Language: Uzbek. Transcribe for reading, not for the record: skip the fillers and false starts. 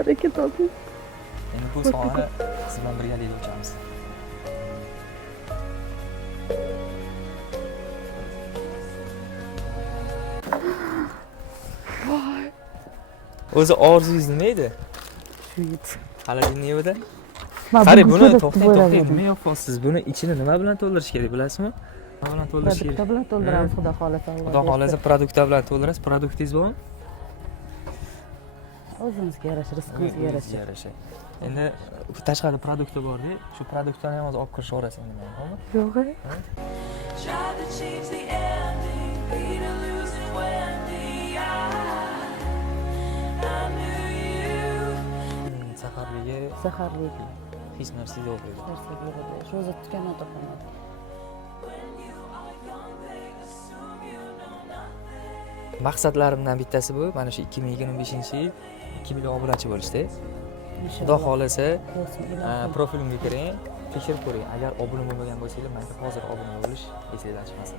Harakat oting. Endi bu sohani siz bilan birgalikda ochamiz. O'zi orzungiz nima edi? Shu edi. Xolodilnikda? Men Qarang, bugun buni ko'rib to'xtang, edim. nima yapyapsiz? Buni ichini nima bilan to'ldirish kerak, bilasizmi? Nima bilan to'ldirish kerak? Produktlar bilan to'ldiramiz, xudo xolasa. Xudo xolasa produktlar bilan to'ldirasiz. Produktingiz bormi? O'zimizga yarasha, rizqimizga yarasha. Endi tashqarida produkti bor-da, shu produktlarni ham hozir olib kirish o'rasan nima, to'g'rimi? Yo'q. Tried to change the ending, beat a losing Wendy. I knew you. Saharligi Zaharlik. hech narsa yo'q edi. Narsaga yo'q. Shu o'zi tutgandan to'xtamadi. Maqsadlarimdan bittasi bu, mana shu 2025-yil 2 million obunachi bo'lishda. Xudo xolasa, profilimga kiring, tekshirib ko'ring. Agar obuna bo'lmagan bo'lsangiz, menga hozir obuna bo'lish esingizdan chiqmasin.